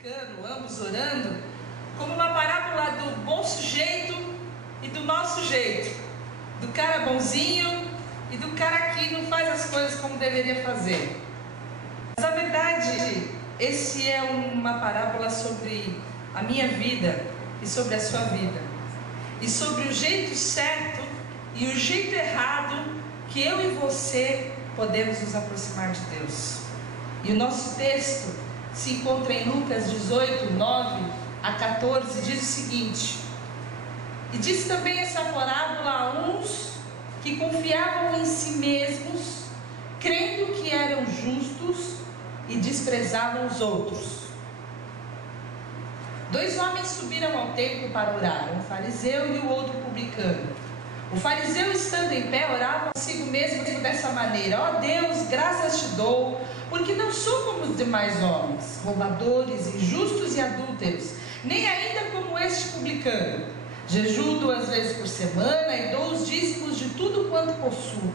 publicano, ambos orando, como uma parábola do bom sujeito e do mau sujeito, do cara bonzinho e do cara que não faz as coisas como deveria fazer. Mas a verdade, esse é uma parábola sobre a minha vida e sobre a sua vida, e sobre o jeito certo e o jeito errado que eu e você podemos nos aproximar de Deus. E o nosso texto se encontra em Lucas 18, 9 a 14, diz o seguinte: e disse também essa parábola a uns que confiavam em si mesmos, crendo que eram justos e desprezavam os outros. Dois homens subiram ao templo para orar, um fariseu e o outro publicano. O fariseu, estando em pé, orava consigo mesmo dessa maneira: ó Deus, graças te dou, porque não sou como os demais homens, roubadores, injustos e adúlteros, nem ainda como este publicano. Jejuo 2 vezes por semana e dou os dízimos de tudo quanto possuo.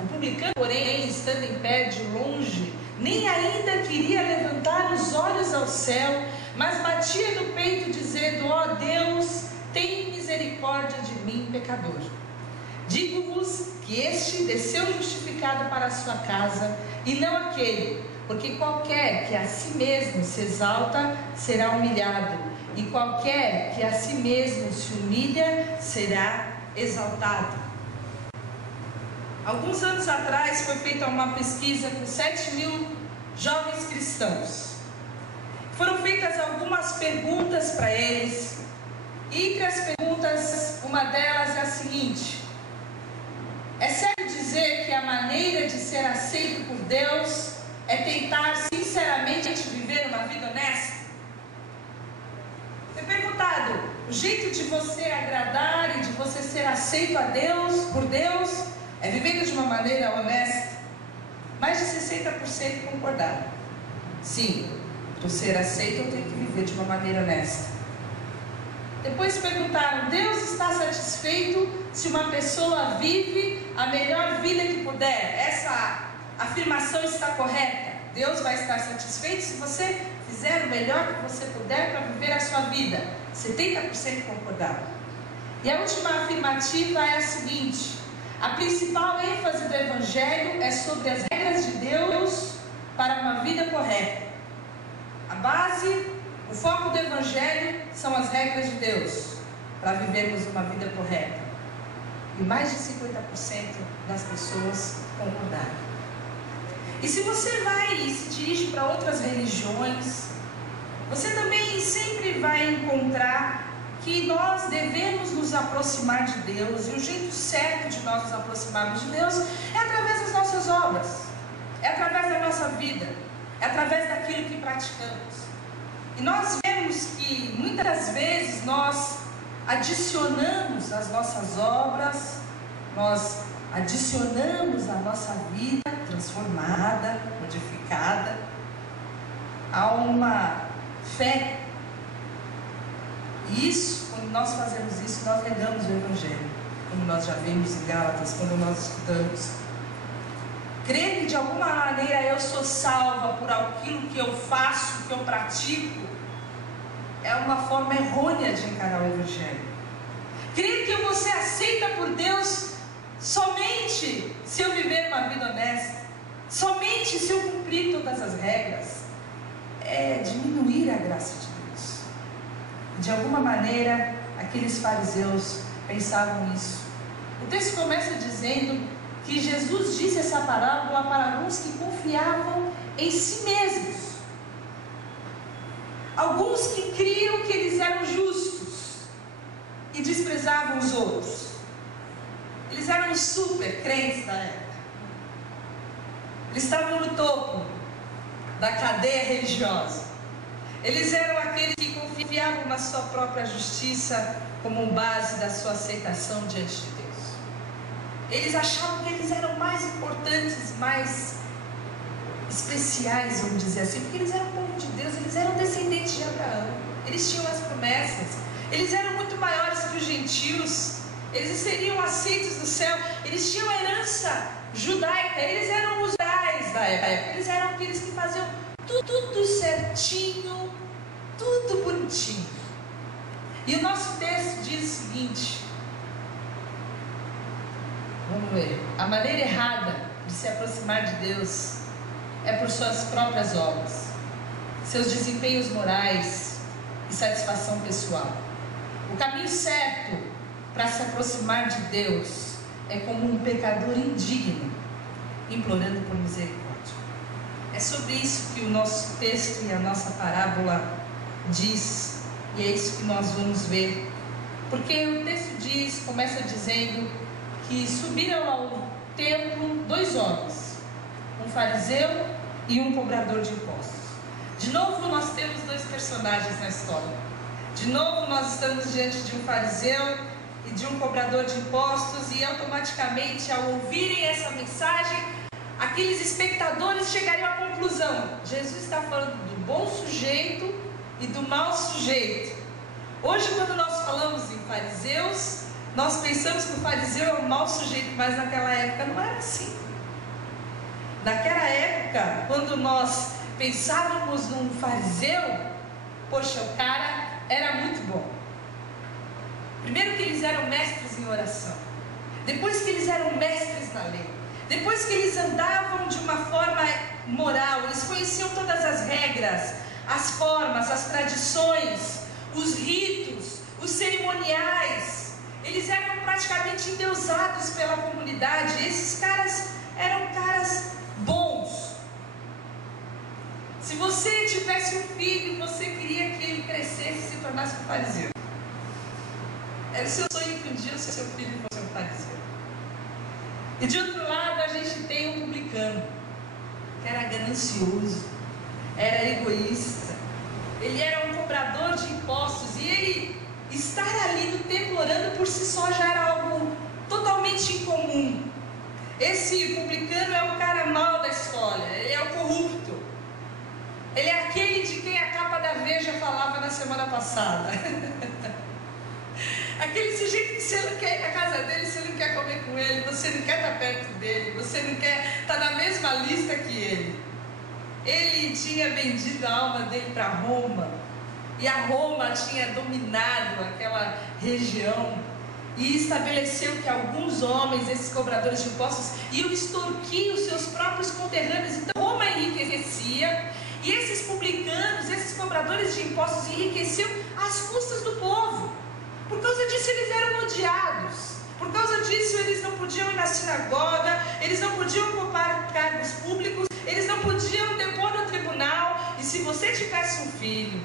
O publicano, porém, estando em pé de longe, nem ainda queria levantar os olhos ao céu, mas batia no peito, dizendo: ó Deus, tem misericórdia de mim, pecador. Digo-vos que este desceu justificado para a sua casa, e não aquele, porque qualquer que a si mesmo se exalta será humilhado, e qualquer que a si mesmo se humilha será exaltado. Alguns anos atrás foi feita uma pesquisa com 7.000 jovens cristãos. Foram feitas algumas perguntas para eles, e entre as perguntas, uma delas é a seguinte: é sério dizer que a maneira de ser aceito por Deus é tentar sinceramente viver uma vida honesta? Foi perguntado: o jeito de você agradar e de você ser aceito a Deus, por Deus, é vivendo de uma maneira honesta? Mais de 60% concordaram. Sim, para ser aceito eu tenho que viver de uma maneira honesta. Depois perguntaram: Deus está satisfeito se uma pessoa vive a melhor vida que puder? Essa afirmação está correta? Deus vai estar satisfeito se você fizer o melhor que você puder para viver a sua vida? 70% concordaram. E a última afirmativa é a seguinte: a principal ênfase do Evangelho é sobre as regras de Deus para uma vida correta. A base, o foco do Evangelho são as regras de Deus para vivermos uma vida correta. E mais de 50% das pessoas concordaram. E se você vai e se dirige para outras religiões, você também sempre vai encontrar que nós devemos nos aproximar de Deus, e o jeito certo de nós nos aproximarmos de Deus é através das nossas obras, é através da nossa vida, é através daquilo que praticamos. E nós vemos que muitas vezes nós adicionamos às nossas obras, nós adicionamos a nossa vida transformada, modificada, a uma fé. E isso, quando nós fazemos isso, nós negamos o Evangelho, como nós já vimos em Gálatas, quando nós estudamos. Crer que de alguma maneira eu sou salva por aquilo que eu faço, que eu pratico, é uma forma errônea de encarar o Evangelho. Crer que eu vou ser aceita por Deus somente se eu viver uma vida honesta, somente se eu cumprir todas as regras, é diminuir a graça de Deus. De alguma maneira, aqueles fariseus pensavam nisso. O texto começa dizendo que Jesus disse essa parábola para alguns que confiavam em si mesmos. Alguns que criam que eles eram justos e desprezavam os outros. Eles eram os super crentes da época. Eles estavam no topo da cadeia religiosa. Eles eram aqueles que confiavam na sua própria justiça como base da sua aceitação diante de Deus. Eles achavam que eles eram mais importantes, mais especiais, vamos dizer assim, porque eles eram o povo de Deus, eles eram descendentes de Abraão, eles tinham as promessas, eles eram muito maiores que os gentios, eles seriam aceitos do céu, eles tinham a herança judaica, eles eram os reais da época, eles eram aqueles que faziam tudo certinho tudo bonitinho. E o nosso texto diz o seguinte, vamos ver, a maneira errada de se aproximar de Deus é por suas próprias obras, seus desempenhos morais e satisfação pessoal. O caminho certo para se aproximar de Deus é como um pecador indigno, implorando por misericórdia. É sobre isso que o nosso texto e a nossa parábola diz, e é isso que nós vamos ver. Porque o texto diz, começa dizendo que subiram ao templo 2 homens, um fariseu e um cobrador de impostos. De novo nós temos 2 personagens na história. De novo nós estamos diante de um fariseu e de um cobrador de impostos, e automaticamente, ao ouvirem essa mensagem, aqueles espectadores chegariam à conclusão: Jesus está falando do bom sujeito e do mau sujeito. Hoje, quando nós falamos em fariseus, nós pensamos que o fariseu é o mau sujeito, mas naquela época não era assim. Naquela época, quando nós pensávamos num fariseu, poxa, o cara era muito bom. Primeiro que eles eram mestres em oração, depois que eles eram mestres na lei, depois que eles andavam de uma forma moral, eles conheciam todas as regras, as formas, as tradições, os ritos, os cerimoniais. Eles eram praticamente endeusados pela comunidade. Esses caras eram caras bons. Se você tivesse um filho, você queria que ele crescesse e se tornasse um fariseu. Era o seu sonho que um dia o seu filho fosse um fariseu. E de outro lado, a gente tem um publicano, que era ganancioso, era egoísta, ele era um cobrador de impostos, e ele estar ali no templo orando por si só já era algo totalmente incomum. Esse publicano é o cara mau da história, ele é o corrupto, ele é aquele de quem a capa da Veja falava na semana passada. Aquele sujeito que você não quer ir na casa dele, você não quer comer com ele, você não quer estar perto dele, você não quer estar na mesma lista que ele. Ele tinha vendido a alma dele para Roma, e a Roma tinha dominado aquela região, e estabeleceu que alguns homens, esses cobradores de impostos, iam extorquir os seus próprios conterrâneos. Então Roma enriquecia, e esses publicanos, esses cobradores de impostos enriqueciam às custas do povo. Por causa disso eles eram odiados, por causa disso eles não podiam ir na sinagoga, eles não podiam ocupar cargos públicos, eles não podiam depor no tribunal. E se você tivesse um filho,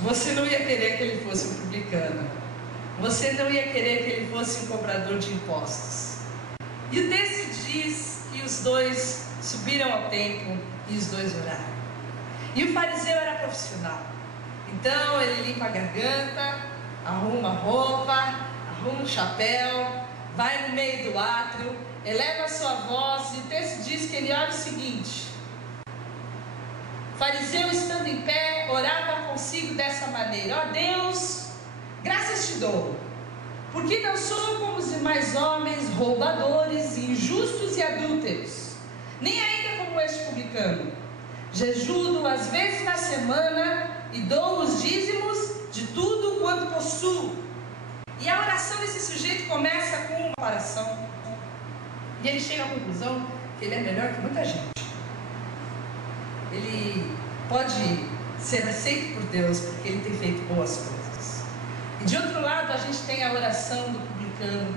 você não ia querer que ele fosse um publicano, você não ia querer que ele fosse um cobrador de impostos. E o texto diz que os 2 subiram ao templo e os 2 oraram. E o fariseu era profissional, então ele limpa a garganta, arruma a roupa, arruma o chapéu, vai no meio do átrio, eleva a sua voz, e o texto diz que ele olha o seguinte: fariseu estando em pé, orava consigo dessa maneira: ó Deus, graças te dou, porque não sou como os demais homens, roubadores, injustos e adúlteros, nem ainda como este publicano. Jejuo 2 vezes na semana e dou os dízimos de tudo quanto possuo. E a oração desse sujeito começa com uma oração, e ele chega à conclusão que ele é melhor que muita gente. Ele pode ser aceito por Deus porque ele tem feito boas coisas. E de outro lado, a gente tem a oração do publicano.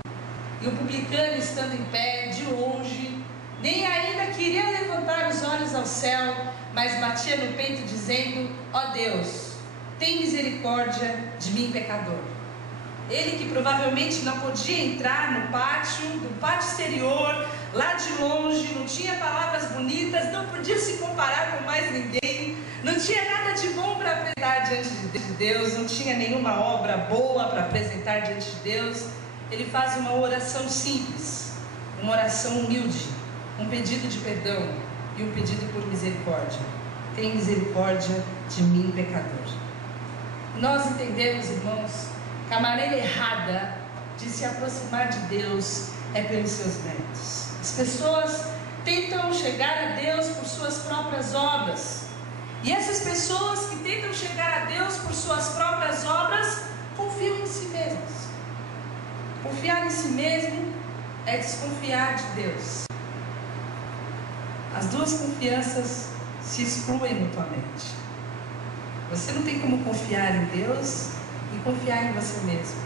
E o publicano, estando em pé, de longe, nem ainda queria levantar os olhos ao céu, mas batia no peito dizendo: ó Deus, tem misericórdia de mim, pecador. Ele que provavelmente não podia entrar no pátio exterior, lá de longe, não tinha palavras bonitas, não podia se comparar com mais ninguém, não tinha nada de bom para apresentar diante de Deus, não tinha nenhuma obra boa para apresentar diante de Deus. Ele faz uma oração simples, uma oração humilde, um pedido de perdão e um pedido por misericórdia. Tem misericórdia de mim, pecador. Nós entendemos, irmãos, que a maneira errada de se aproximar de Deus é pelos seus méritos. As pessoas tentam chegar a Deus por suas próprias obras, e essas pessoas que tentam chegar a Deus por suas próprias obras, confiam em si mesmos. Confiar em si mesmo é desconfiar de Deus. As duas confianças se excluem mutuamente. Você não tem como confiar em Deus e confiar em você mesmo.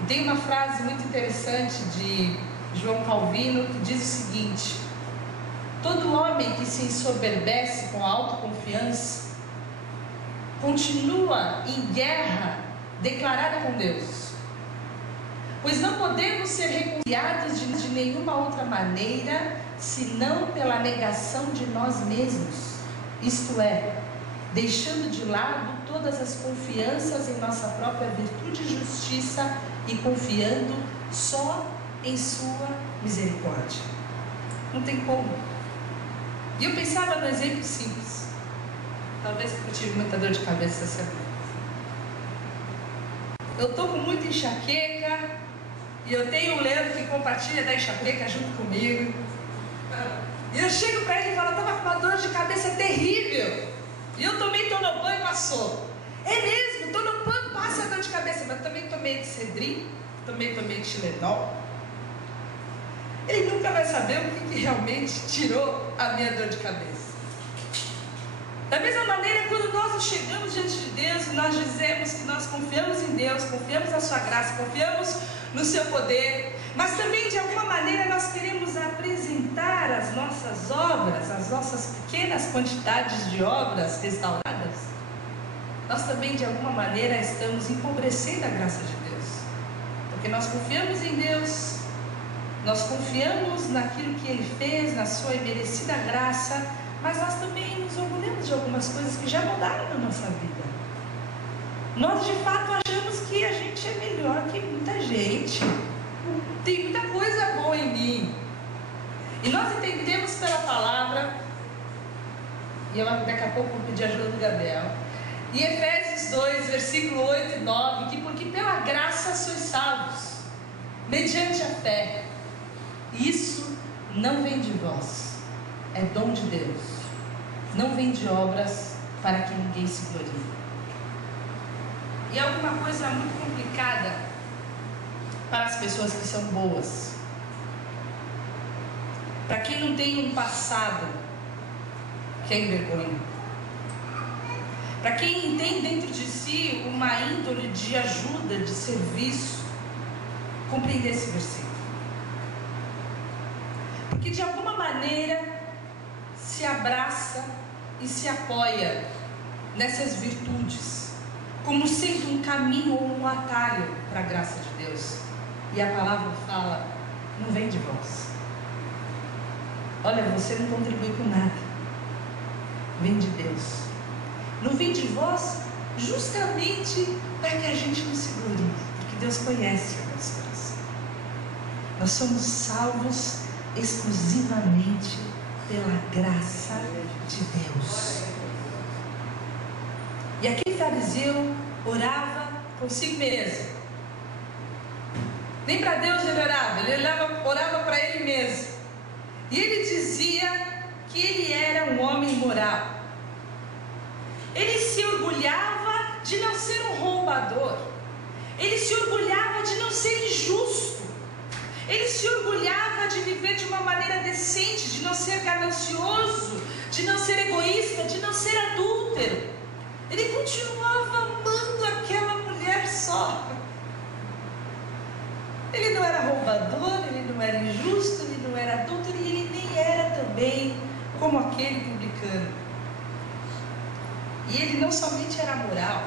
E tem uma frase muito interessante de João Calvino que diz o seguinte: todo homem que se ensoberbece com autoconfiança continua em guerra declarada com Deus, pois não podemos ser reconciliados de nenhuma outra maneira senão pela negação de nós mesmos, isto é, deixando de lado todas as confianças em nossa própria virtude e justiça e confiando só em sua misericórdia. Não tem como. E eu pensava no exemplo simples, talvez porque eu tive muita dor de cabeça essa semana. Eu estou com muita enxaqueca e eu tenho um Leandro que compartilha da enxaqueca junto comigo. E eu chego para ele e falo: eu estava com uma dor de cabeça terrível e eu tomei Tonopan e passou. É mesmo, Tonopan passa a dor de cabeça, mas também tomei Excedrin, também tomei Tilenol. Ele nunca vai saber o que realmente tirou a minha dor de cabeça. Da mesma maneira, quando nós nos chegamos diante de Deus e nós dizemos que nós confiamos em Deus, confiamos na sua graça, confiamos no seu poder, mas também de alguma maneira nós queremos apresentar as nossas obras, as nossas pequenas quantidades de obras restauradas, nós também de alguma maneira estamos empobrecendo a graça de Deus, porque nós confiamos em Deus, nós confiamos naquilo que Ele fez, na sua imerecida graça, mas nós também nos orgulhamos de algumas coisas que já mudaram na nossa vida. Nós de fato achamos que a gente é melhor que muita gente, tem muita coisa boa em mim, e nós entendemos pela palavra, e eu daqui a pouco vou pedir ajuda do Gabriel, em Efésios 2, versículo 8 e 9, que porque pela graça sois salvos, mediante a fé, isso não vem de vós, é dom de Deus, não vem de obras para que ninguém se glorie. E é alguma coisa muito complicada para as pessoas que são boas, para quem não tem um passado que é envergonha, para quem tem dentro de si uma índole de ajuda, de serviço, compreender esse versículo. Porque de alguma maneira se abraça e se apoia nessas virtudes, como sendo um caminho ou um atalho para a graça de Deus. E a palavra fala: não vem de vós. Olha, você não contribui com nada, vem de Deus. Não vem de vós justamente para que a gente não se glorie, porque Deus conhece o nosso coração. Nós somos salvos exclusivamente pela graça de Deus. E aquele fariseu orava consigo mesmo. Nem para Deus ele orava, ele orava para ele mesmo. E ele dizia que ele era um homem moral. Ele se orgulhava de não ser um roubador. Ele se orgulhava de não ser injusto. Ele se orgulhava de viver de uma maneira decente, de não ser ganancioso, de não ser egoísta, de não ser adúltero. Ele continuava amando aquela mulher só. Ele não era roubador, ele não era injusto, ele não era adúltero, e ele nem era também como aquele publicano. E ele não somente era moral,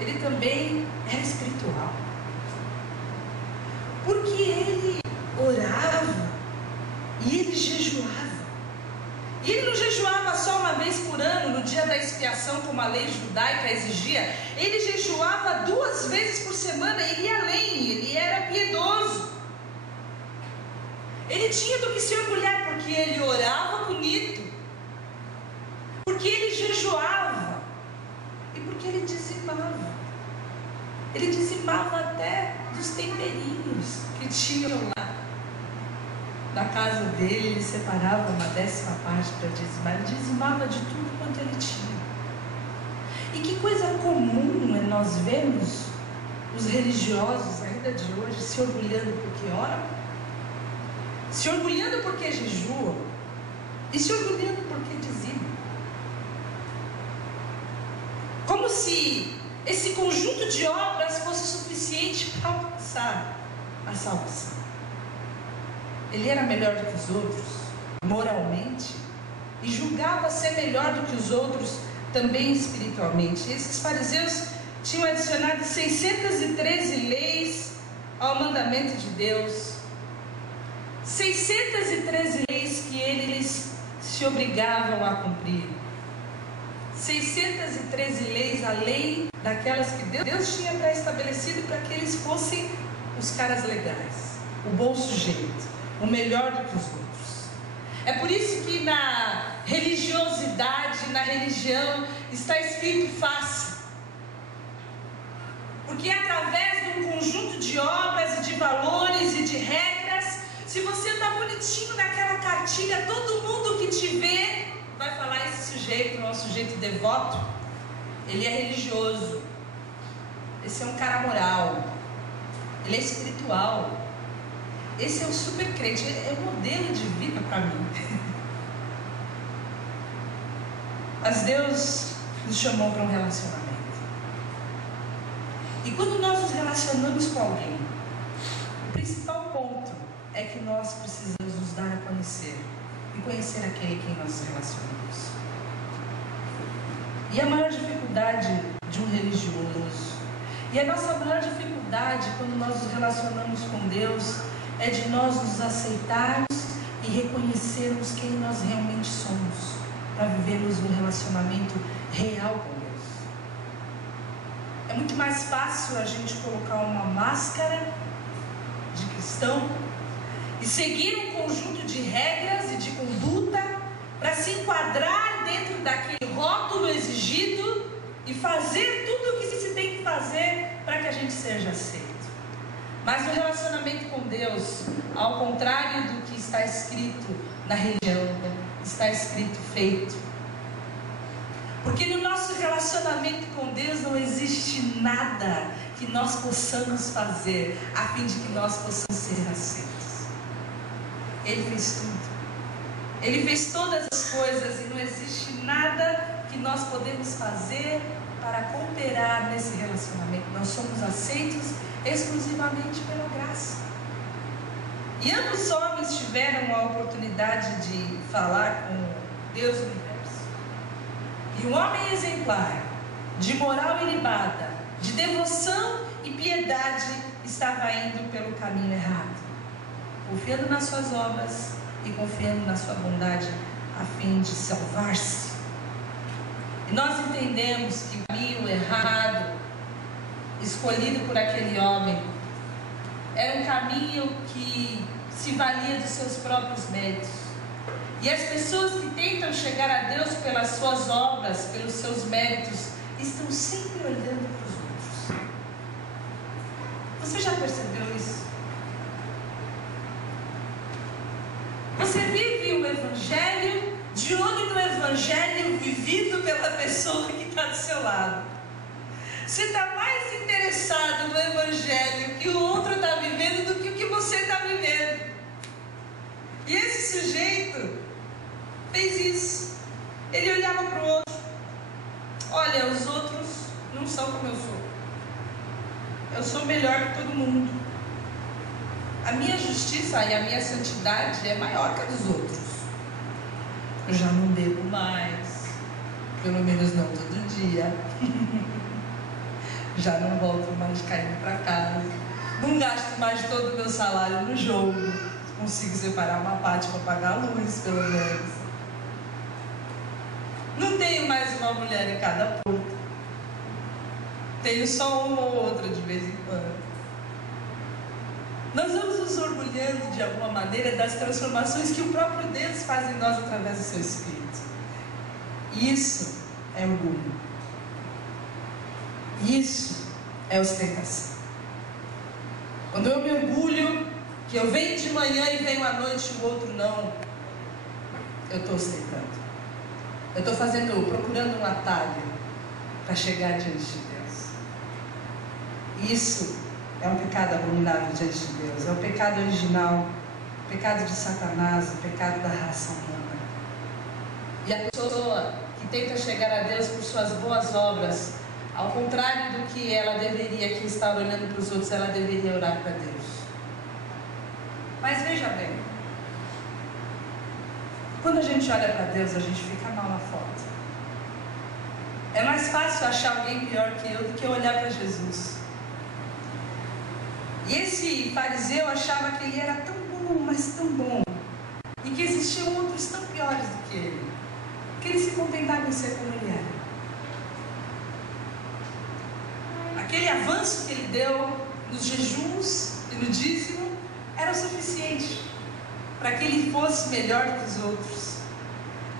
ele também era espiritual. Porque ele orava e ele jejuava. E ele não jejuava só uma vez por ano, no dia da expiação, como a lei judaica exigia. Ele jejuava 2 vezes por semana, ele ia além, ele era piedoso. Ele tinha do que se orgulhar, porque ele orava bonito, porque ele jejuava e porque ele dizimava. Ele dizimava até dos temperinhos que tinham lá da casa dele, ele separava uma 10ª parte para dizimar. Ele dizimava de tudo quanto ele tinha. E que coisa comum é nós vermos os religiosos ainda de hoje se orgulhando porque oram, se orgulhando porque jejuam e se orgulhando porque dizimam. Como se esse conjunto de obras fosse suficiente para alcançar a salvação. Ele era melhor do que os outros, moralmente, e julgava ser melhor do que os outros também espiritualmente. Esses fariseus tinham adicionado 613 leis ao mandamento de Deus. 613 leis que eles se obrigavam a cumprir. 613 leis, a lei daquelas que Deus tinha pré-estabelecido para que eles fossem os caras legais, o bom sujeito, o melhor do que os outros. É por isso que na religiosidade, na religião, está escrito faça. Porque através de um conjunto de obras e de valores e de regras, se você está bonitinho naquela cartilha, todo mundo que te vê vai falar: esse sujeito não é um sujeito devoto, ele é religioso, esse é um cara moral, ele é espiritual, esse é o super crente, é um modelo de vida para mim. Mas Deus nos chamou para um relacionamento. E quando nós nos relacionamos com alguém, o principal ponto é que nós precisamos nos dar a conhecer e conhecer aquele quem nós nos relacionamos. E a maior dificuldade de um religioso, e a nossa maior dificuldade quando nós nos relacionamos com Deus, é de nós nos aceitarmos e reconhecermos quem nós realmente somos, para vivermos um relacionamento real com Deus. É muito mais fácil a gente colocar uma máscara de cristão e seguir um conjunto de regras e de conduta para se enquadrar dentro daquele rótulo exigido e fazer tudo o que se tem que fazer para que a gente seja aceito. Mas no relacionamento com Deus, ao contrário do que está escrito na religião, está escrito feito. Porque no nosso relacionamento com Deus não existe nada que nós possamos fazer a fim de que nós possamos ser aceitos. Ele fez tudo. Ele fez todas as coisas e não existe nada que nós podemos fazer para cooperar nesse relacionamento. Nós somos aceitos exclusivamente pela graça. E ambos os homens tiveram a oportunidade de falar com Deus do universo. E um homem exemplar, de moral ilibada, de devoção e piedade, estava indo pelo caminho errado, confiando nas suas obras e confiando na sua bondade a fim de salvar-se. E nós entendemos que o caminho errado escolhido por aquele homem era um caminho que se valia dos seus próprios méritos. E as pessoas que tentam chegar a Deus pelas suas obras, pelos seus méritos, estão sempre olhando para os outros. Você já percebeu isso? Você vive o Evangelho de olho no Evangelho vivido pela pessoa que está do seu lado. Você está mais interessado no Evangelho que o outro está vivendo do que o que você está vivendo. E esse sujeito fez isso. Ele olhava para o outro: olha, os outros não são como eu sou. Eu sou melhor que todo mundo. A minha justiça e a minha santidade é maior que a dos outros. Eu já não bebo mais, pelo menos não todo dia. Já não volto mais caindo para casa. Não gasto mais todo o meu salário no jogo. Consigo separar uma parte para pagar a luz, pelo menos. Não tenho mais uma mulher em cada porta. Tenho só uma ou outra de vez em quando. Nós vamos nos orgulhando de alguma maneira das transformações que o próprio Deus faz em nós através do seu Espírito. Isso é orgulho. Isso é ostentação. Quando eu me orgulho que eu venho de manhã e venho à noite e o outro não, eu estou ostentando. Eu estou procurando um atalho para chegar diante de Deus. Isso é um pecado abominável diante de Deus. É o pecado original, o pecado de Satanás, o pecado da raça humana. E a pessoa que tenta chegar a Deus por suas boas obras, ao contrário do que ela deveria, que está olhando para os outros, ela deveria orar para Deus. Mas veja bem, quando a gente olha para Deus, a gente fica mal na foto. É mais fácil achar alguém pior que eu do que olhar para Jesus. E esse fariseu achava que ele era tão bom, mas tão bom, e que existiam outros tão piores do que ele, que ele se contentava em ser como ele era. Aquele avanço que ele deu nos jejuns e no dízimo era o suficiente para que ele fosse melhor do que os outros.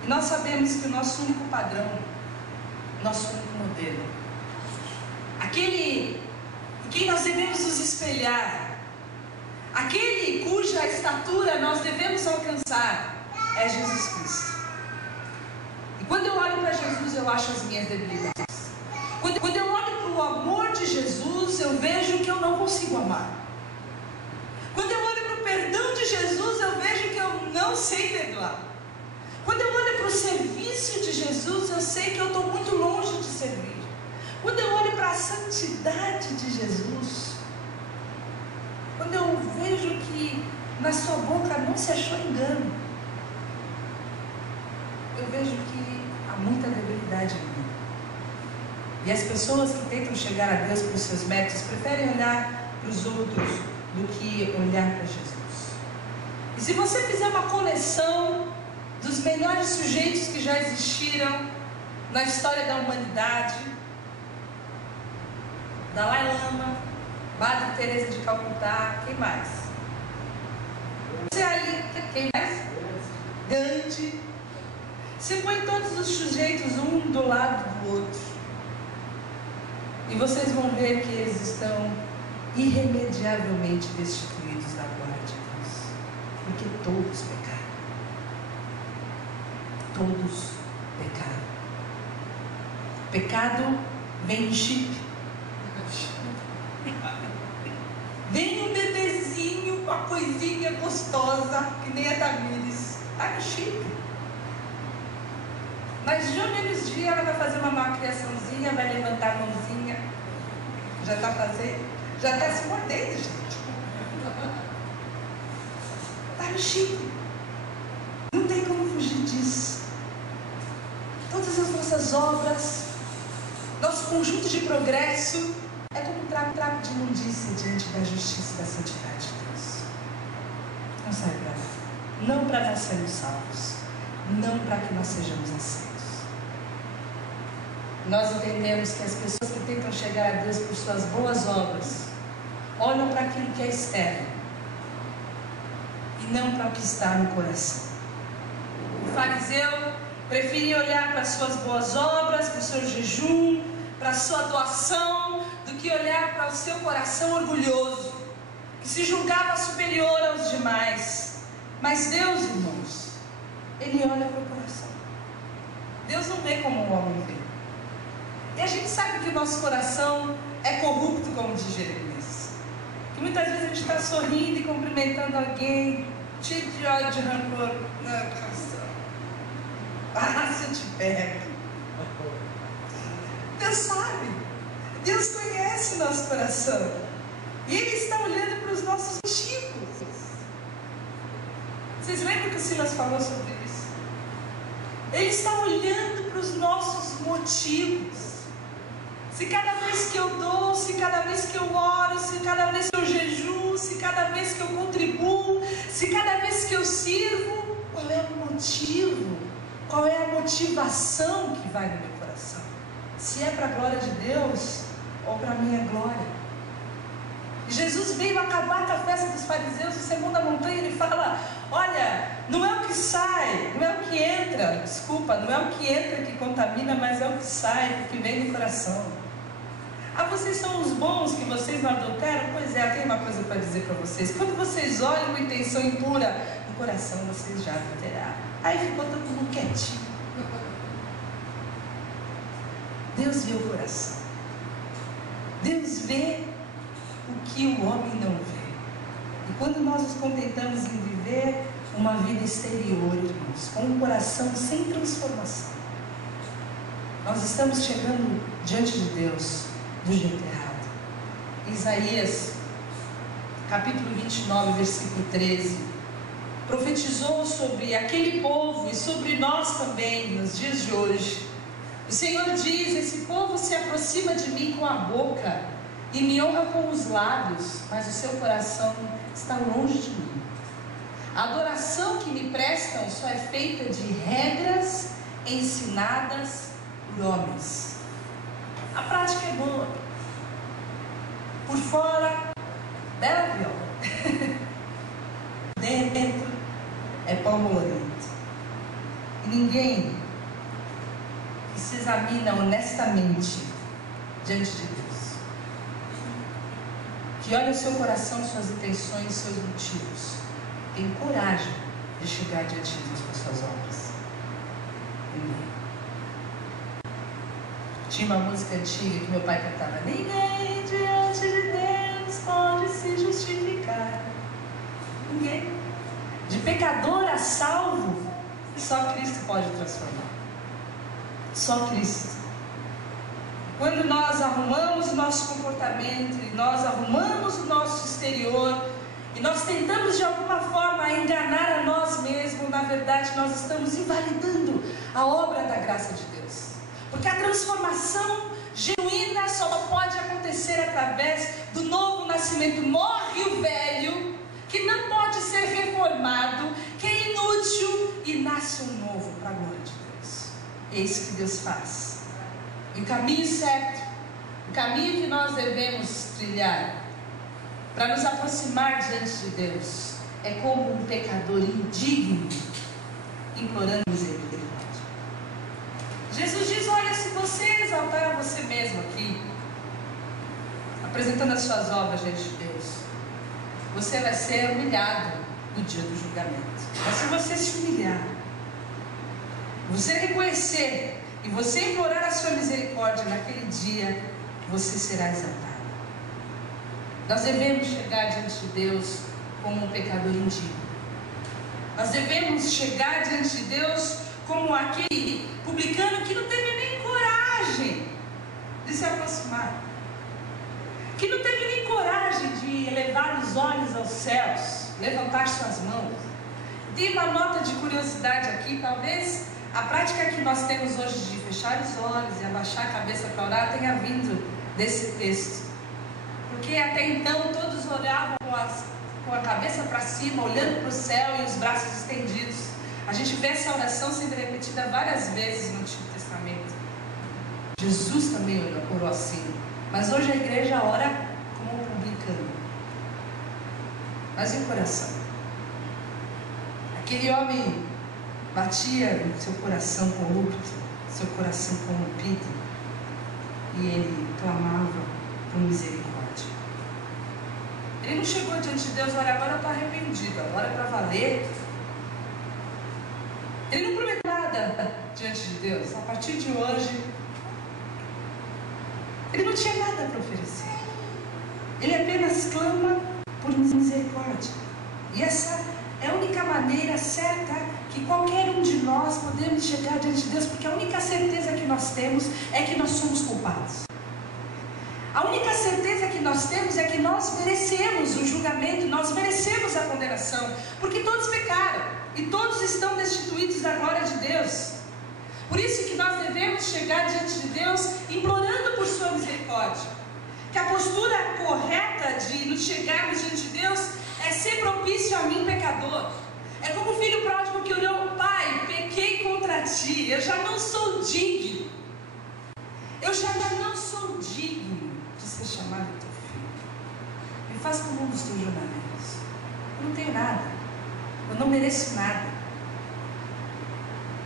E nós sabemos que o nosso único padrão, nosso único modelo, aquele em quem nós devemos nos espelhar, aquele cuja estatura nós devemos alcançar, é Jesus Cristo. E quando eu olho para Jesus, eu acho as minhas debilidades. Quando eu olho para o amor de Jesus, eu vejo que eu não consigo amar. Quando eu olho para o perdão de Jesus, eu vejo que eu não sei perdoar. Quando eu olho para o serviço de Jesus, eu sei que eu estou muito longe de servir. Quando eu olho para a santidade de Jesus, quando eu vejo que na sua boca não se achou engano, eu vejo que há muita debilidade em mim. E as pessoas que tentam chegar a Deus por seus méritos preferem olhar para os outros do que olhar para Jesus. E se você fizer uma coleção dos melhores sujeitos que já existiram na história da humanidade, Dalai Lama, Madre Teresa de Calcutá, quem mais? Você ali, quem mais? Gandhi. Você põe todos os sujeitos um do lado do outro, e vocês vão ver que eles estão irremediavelmente destituídos da glória de Deus, porque todos pecaram. Todos pecaram. Pecado vem em chip. Vem um bebezinho, uma coisinha gostosa, que nem a Tamires, tá no chip. Mas de um menos dia ela vai fazer uma malcriaçãozinha, vai levantar a mãozinha, já está fazendo, já está se mordendo, gente. Está no chip. Não tem como fugir disso. Todas as nossas obras, nosso conjunto de progresso, é como um trapo de imundícia diante da justiça e da santidade de Deus. Não serve para nada. Não para nós sermos salvos. Não para que nós sejamos aceitos. Nós entendemos que as pessoas que tentam chegar a Deus por suas boas obras olham para aquilo que é externo e não para o que está no coração. O fariseu preferia olhar para as suas boas obras, para o seu jejum, para a sua doação, do que olhar para o seu coração orgulhoso, que se julgava superior aos demais. Mas Deus, irmãos, Ele olha para o coração. Deus não vê como o homem vê. E a gente sabe que o nosso coração é corrupto, como diz Jeremias. Que muitas vezes a gente está sorrindo e cumprimentando alguém, cheio de ódio, de rancor. Não, coração. Ah, se eu te pego. Deus sabe. Deus conhece o nosso coração. E Ele está olhando para os nossos motivos. Vocês lembram que o Silas falou sobre isso? Ele está olhando para os nossos motivos. Se cada vez que eu dou, se cada vez que eu oro, se cada vez que eu jejuo, se cada vez que eu contribuo, se cada vez que eu sirvo, qual é o motivo? Qual é a motivação que vai no meu coração? Se é para a glória de Deus ou para a minha glória? Jesus veio acabar com a festa dos fariseus. No Sermão da Montanha ele fala: olha, não é o que sai, não é o que entra, desculpa, não é o que entra que contamina, mas é o que sai, o que vem do coração. Ah, vocês são os bons, que vocês não adulteram? Pois é, eu tenho uma coisa para dizer para vocês. Quando vocês olham com intenção impura, no coração vocês já adulteraram. Aí ficou todo mundo quietinho. Deus vê o coração. Deus vê o que o homem não vê. E quando nós nos contentamos em viver uma vida exterior, irmãos, com um coração sem transformação, nós estamos chegando diante de Deus do jeito errado. Isaías, capítulo 29, versículo 13, profetizou sobre aquele povo e sobre nós também, nos dias de hoje. O Senhor diz: esse povo se aproxima de mim com a boca e me honra com os lábios, mas o seu coração está longe de mim. A adoração que me prestam só é feita de regras ensinadas por homens. A prática é boa, por fora bela viola, dentro é pão bolorento. E ninguém que se examina honestamente diante de Deus, que olha o seu coração, suas intenções, seus motivos, tem coragem de chegar diante de Deus com as suas obras. Ninguém. Tinha uma música antiga que meu pai cantava: ninguém diante de Deus pode se justificar. Ninguém. De pecador a salvo, só Cristo pode transformar. Só Cristo. Quando nós arrumamos o nosso comportamento, e nós arrumamos o nosso exterior, e nós tentamos de alguma forma enganar a nós mesmos, na verdade nós estamos invalidando a obra da graça de Deus. Porque a transformação genuína só pode acontecer através do novo nascimento. Morre o velho, que não pode ser reformado, que é inútil, e nasce um novo para a glória de Deus. É isso que Deus faz. E o caminho certo, o caminho que nós devemos trilhar para nos aproximar diante de Deus, é como um pecador indigno, implorando misericórdia. Jesus diz: olha, se você exaltar a você mesmo aqui, apresentando as suas obras diante de Deus, você vai ser humilhado no dia do julgamento. Mas se você se humilhar, você reconhecer e você implorar a sua misericórdia, naquele dia você será exaltado. Nós devemos chegar diante de Deus como um pecador indigno. Nós devemos chegar diante de Deus como aquele publicano que não teve nem coragem de se aproximar, que não teve nem coragem de elevar os olhos aos céus, levantar suas mãos. Tem uma nota de curiosidade aqui: talvez a prática que nós temos hoje de fechar os olhos e abaixar a cabeça para orar tenha vindo desse texto, porque até então todos oravam com a cabeça para cima, olhando para o céu e os braços estendidos. A gente vê essa oração sendo repetida várias vezes no Antigo Testamento. Jesus também orou assim, mas hoje a igreja ora como um publicano. Mas e o coração? Aquele homem batia no seu coração corrupto, seu coração corrompido, e ele clamava por misericórdia. Ele não chegou diante de Deus: olha, agora eu estou arrependido, agora é para valer. Ele não prometeu nada diante de Deus. A partir de hoje, ele não tinha nada para oferecer. Ele apenas clama por misericórdia. E essa é a única maneira certa que qualquer um de nós podemos chegar diante de Deus, porque a única certeza que nós temos é que nós somos culpados. A única certeza que nós temos é que nós merecemos o julgamento, nós merecemos a condenação, porque todos pecaram e todos estão destituídos da glória de Deus. Por isso que nós devemos chegar diante de Deus implorando por sua misericórdia. Que a postura correta de nos chegarmos diante de Deus é ser propício a mim, pecador. É como o filho pródigo que orou: pai, pequei contra ti, eu já não sou digno. Eu já não sou digno de ser chamado teu filho. Me faz como um dos teus jornaleiros. Eu não tenho nada, eu não mereço nada.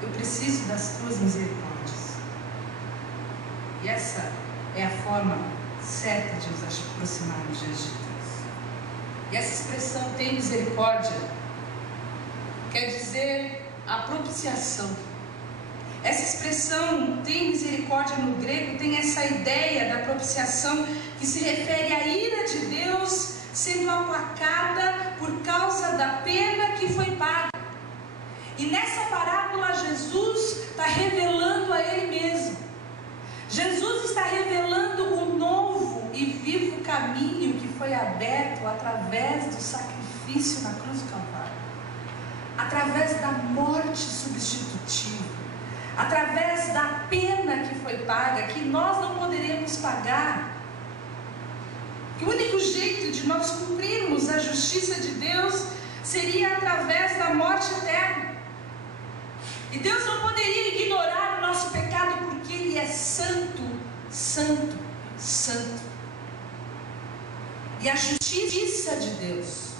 Eu preciso das tuas misericórdias. E essa é a forma certa de nos aproximarmos diante de Deus. E essa expressão, tem misericórdia, quer dizer a propiciação. Essa expressão, tem misericórdia, no grego, tem essa ideia da propiciação, que se refere à ira de Deus sendo aplacada por causa da pena que foi paga. E nessa parábola, Jesus está revelando a Ele mesmo. Jesus está revelando o novo e vivo caminho que foi aberto através do sacrifício na cruz do Calvário, através da morte substitutiva, através da pena que foi paga, que nós não poderíamos pagar. Que o único jeito de nós cumprirmos a justiça de Deus seria através da morte eterna. E Deus não poderia ignorar o nosso pecado, porque Ele é santo, santo, santo. E a justiça de Deus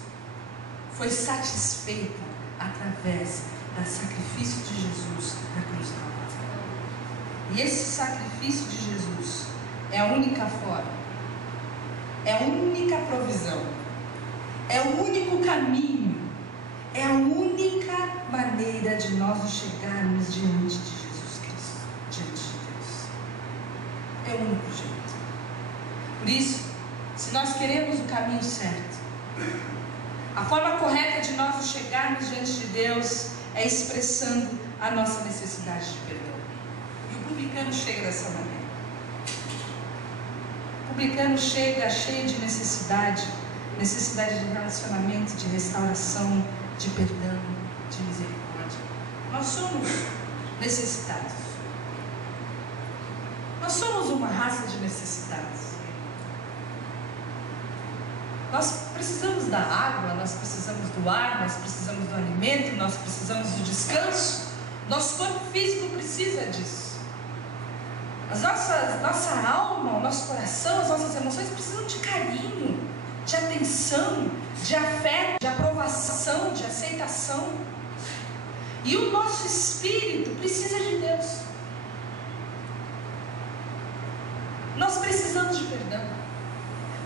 foi satisfeita através do sacrifício de Jesus na cruz do Calvário. E esse sacrifício de Jesus é a única forma, é a única provisão, é o único caminho, é a única maneira de nós nos chegarmos diante de Jesus Cristo, diante de Deus. É o único jeito. Por isso, se nós queremos o caminho certo, a forma correta de nós nos chegarmos diante de Deus é expressando a nossa necessidade de perdão. E o publicano chega dessa maneira. O publicano chega cheio de necessidade de relacionamento, de restauração, de perdão, de misericórdia. Nós somos necessitados. Nós somos uma raça de necessitados. Nós precisamos da água, nós precisamos do ar, nós precisamos do alimento, nós precisamos do descanso. Nosso corpo físico precisa disso. Nossa alma, o nosso coração, as nossas emoções precisam de carinho, de atenção, de afeto, de aprovação, de aceitação. E o nosso espírito precisa de Deus. Nós precisamos de perdão.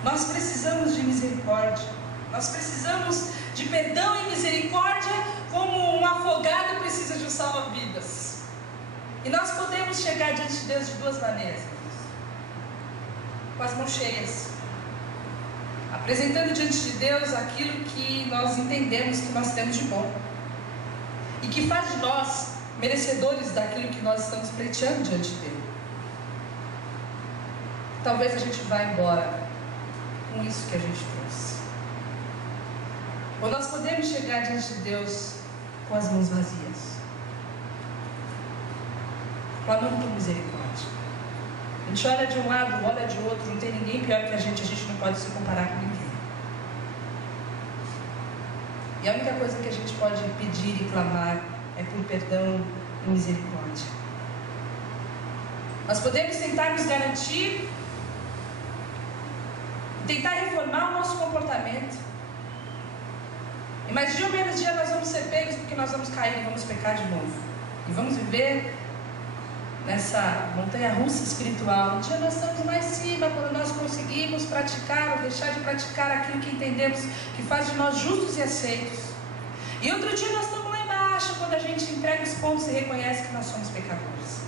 Nós precisamos de misericórdia. Nós precisamos de perdão e misericórdia como um afogado precisa de um salva-vidas. E nós podemos chegar diante de Deus de duas maneiras. Com as mãos cheias, apresentando diante de Deus aquilo que nós entendemos que nós temos de bom e que faz de nós merecedores daquilo que nós estamos pleiteando diante dele. Talvez a gente vá embora com isso que a gente trouxe. Ou nós podemos chegar diante de Deus com as mãos vazias, clamando por misericórdia. A gente olha de um lado, olha de outro, não tem ninguém pior que a gente não pode se comparar com ninguém. E a única coisa que a gente pode pedir e clamar é por perdão e misericórdia. Nós podemos tentar nos garantir, tentar reformar o nosso comportamento. E mais dia ou menos dia nós vamos ser pegos porque nós vamos cair e vamos pecar de novo. E vamos viver nessa montanha russa espiritual. Um dia nós estamos lá em cima, quando nós conseguimos praticar ou deixar de praticar aquilo que entendemos que faz de nós justos e aceitos. E outro dia nós estamos lá embaixo, quando a gente entrega os pontos e reconhece que nós somos pecadores.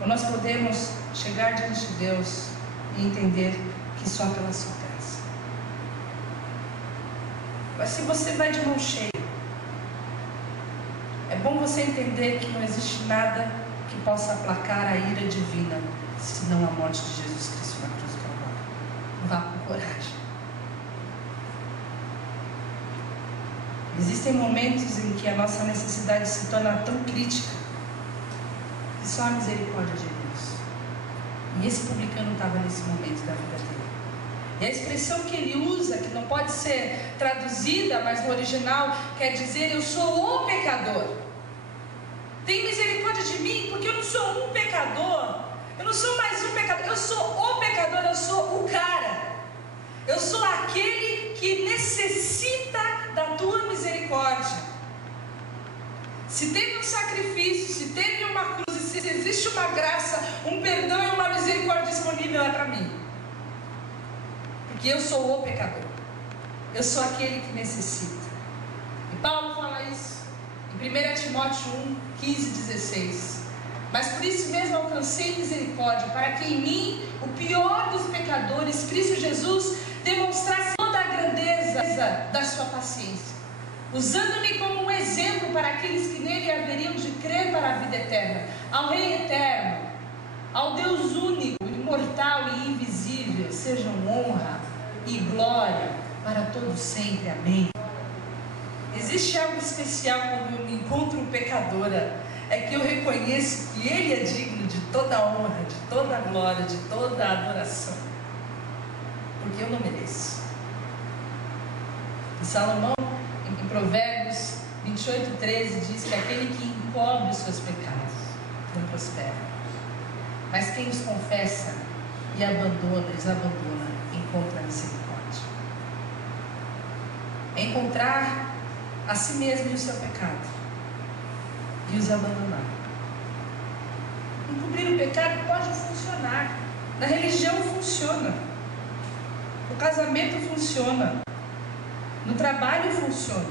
Ou nós podemos chegar diante de Deus e entender que só pela sua graça. Mas se você vai de mão cheia, é bom você entender que não existe nada que possa aplacar a ira divina, senão a morte de Jesus Cristo na cruz do Calvário. Vá com coragem. Existem momentos em que a nossa necessidade se torna tão crítica que só a misericórdia de Deus. E esse publicano estava nesse momento da vida dele. E a expressão que ele usa, que não pode ser traduzida, mas no original quer dizer: eu sou o pecador. Tem misericórdia de mim, porque eu não sou um pecador. Eu não sou mais um pecador. Eu sou o pecador, eu sou o cara. Eu sou aquele que necessita da tua misericórdia. Se teve um sacrifício, se teve uma cruz, se existe uma graça, um perdão e uma misericórdia disponível, é para mim. que eu sou o pecador. Eu sou aquele que necessita. E Paulo fala isso em 1 Timóteo 1, 15, 16. Mas por isso mesmo alcancei misericórdia, para que em mim, o pior dos pecadores, Cristo Jesus, demonstrasse toda a grandeza da sua paciência, usando-me como um exemplo para aqueles que nele haveriam de crer para a vida eterna. Ao Rei eterno, ao Deus único, imortal e invisível, sejam honra e glória para todos sempre. Amém. Existe algo especial quando eu me encontro pecadora, é que eu reconheço que Ele é digno de toda a honra, de toda a glória, de toda a adoração, porque eu não mereço. E Salomão, em Provérbios 28, 13, diz que aquele que encobre os seus pecados não prospera, mas quem os confessa e os abandona, encontra misericórdia. É encontrar a si mesmo e o seu pecado e os abandonar. Encobrir o pecado pode funcionar. Na religião funciona. No casamento funciona. No trabalho funciona.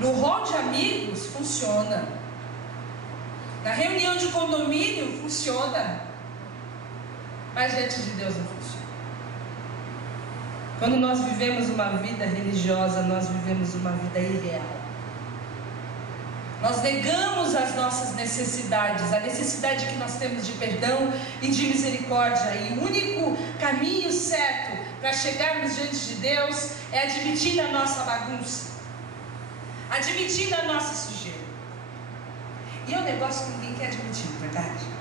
No rol de amigos funciona. Na reunião de condomínio funciona. Mas diante de Deus não funciona. Quando nós vivemos uma vida religiosa, nós vivemos uma vida irreal. Nós negamos as nossas necessidades, a necessidade que nós temos de perdão e de misericórdia. E o único caminho certo para chegarmos diante de Deus é admitindo a nossa bagunça, admitindo a nossa sujeira. E é um negócio que ninguém quer admitir, verdade?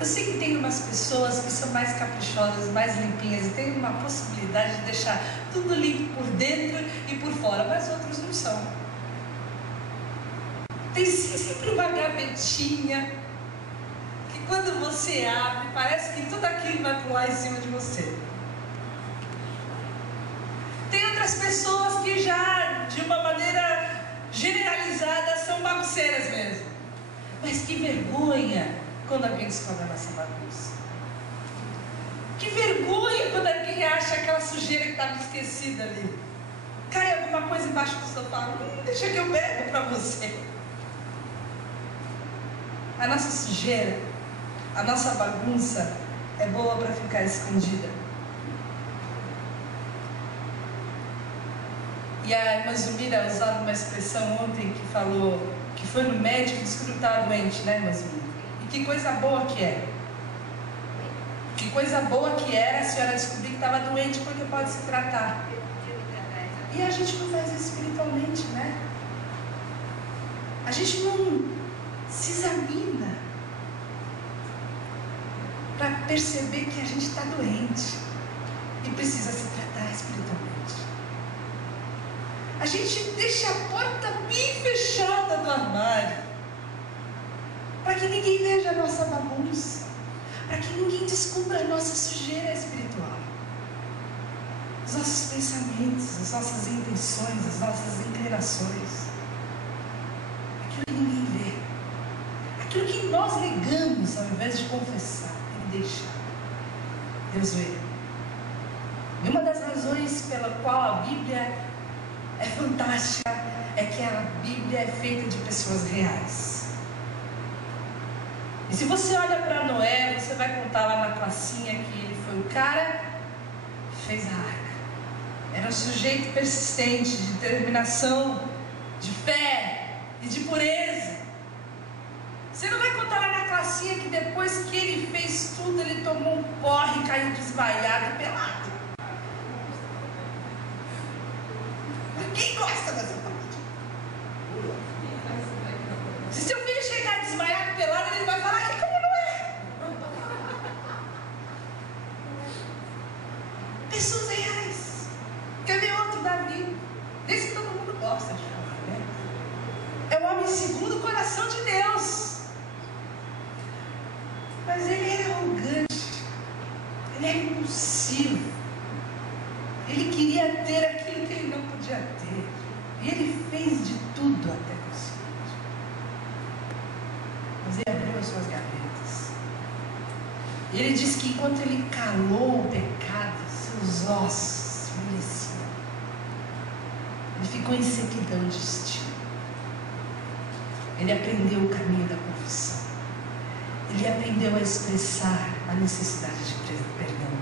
Eu sei que tem umas pessoas que são mais caprichosas, mais limpinhas, e tem uma possibilidade de deixar tudo limpo por dentro e por fora, mas outros não são. Tem sempre uma gavetinha que quando você abre, parece que tudo aquilo vai pular em cima de você. Tem outras pessoas que já, de uma maneira generalizada, são bagunceiras mesmo. Mas que vergonha quando alguém descobre a nossa bagunça. Que vergonha quando alguém acha aquela sujeira que estava esquecida ali. Cai alguma coisa embaixo do sofá. Deixa que eu pego para você. A nossa sujeira, a nossa bagunça é boa para ficar escondida. E a irmã Zumira usava uma expressão ontem que falou que foi no médico e descobriu que estava doente, né, irmã Zumira? E que coisa boa que é. Que coisa boa que era a senhora descobrir que estava doente, porque pode se tratar. E a gente não faz isso espiritualmente, né? A gente não se examina para perceber que a gente está doente e precisa se tratar espiritualmente. A gente deixa a porta bem fechada do armário para que ninguém veja a nossa bagunça, para que ninguém descubra a nossa sujeira espiritual, os nossos pensamentos, as nossas intenções, as nossas inclinações, aquilo que ninguém vê, aquilo que nós negamos ao invés de confessar e deixar. Deus vê. E uma das razões pela qual a Bíblia é fantástica é que a Bíblia é feita de pessoas reais. E se você olha para Noé, você vai contar lá na classinha que ele foi o cara que fez a arca. Era um sujeito persistente, de determinação, de fé e de pureza. Você não vai contar lá na classinha que depois que ele fez tudo, ele tomou um porre e caiu desmaiado e pelado. Quem gosta dessa parte? Se seu filho chegar desmaiado, pelado, ele vai falar: "E como não é?" Pessoas reais. Quer ver outro Davi? Desse que todo mundo gosta de falar, né? É o homem segundo o coração de Deus. Mas ele era arrogante. Ele era impulsivo. Ele queria ter aquilo que ele não podia ter. E ele fez de tudo até conseguir. Mas ele abriu as suas gavetas. E ele diz que enquanto ele calou o pecado, seus ossos endureciam. Ele ficou em sequidão de estilo. Ele aprendeu o caminho da confissão. Ele aprendeu a expressar a necessidade de perdão.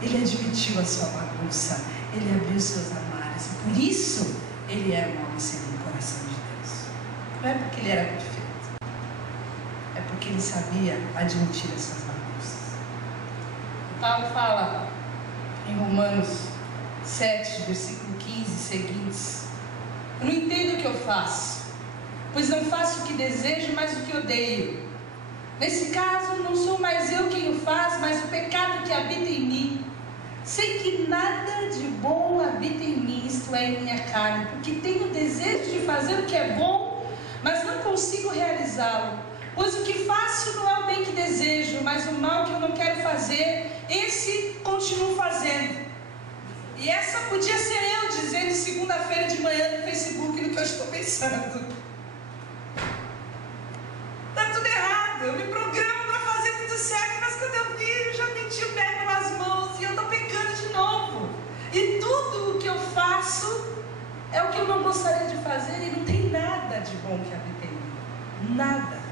Ele admitiu a sua bagunça. Ele abriu seus armários. E por isso, ele era um homem segundo o coração de Deus. Não é porque ele era perfeito. É porque ele sabia admitir essas bagunças. Paulo fala em Romanos 7, versículo 15 e seguintes: eu não entendo o que eu faço, pois não faço o que desejo, mas o que odeio. Nesse caso, não sou mais eu quem o faz, mas o pecado que habita em mim. Sei que nada de bom habita em mim, isto é, em minha carne, porque tenho desejo de fazer o que é bom, mas não consigo realizá-lo. Pois o que faço não é o bem que desejo, mas o mal que eu não quero fazer, esse continuo fazendo. E essa podia ser eu dizendo segunda-feira de manhã no Facebook no que eu estou pensando. Está tudo errado, eu me programo para fazer tudo certo, mas quando eu vi, eu já meti o pé pelas mãos e eu estou pecando de novo. E tudo o que eu faço é o que eu não gostaria de fazer e não tem nada de bom que habita em mim. Nada.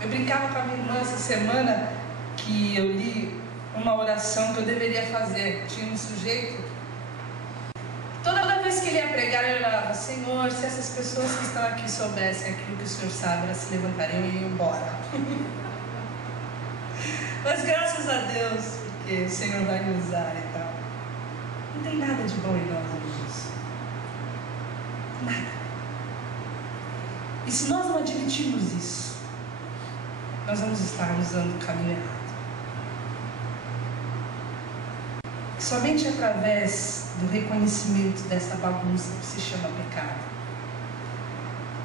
Eu brincava com a minha irmã essa semana que eu li uma oração que eu deveria fazer. Tinha um sujeito, toda vez que ele ia pregar, eu orava: Senhor, se essas pessoas que estão aqui soubessem aquilo que o Senhor sabe, elas se levantariam e iam embora. Mas graças a Deus, porque o Senhor vai me usar e tal. Não tem nada de bom em nós, amigos. Nada. E se nós não admitirmos isso, nós vamos estar usando o caminho errado. Somente através do reconhecimento dessa bagunça que se chama pecado,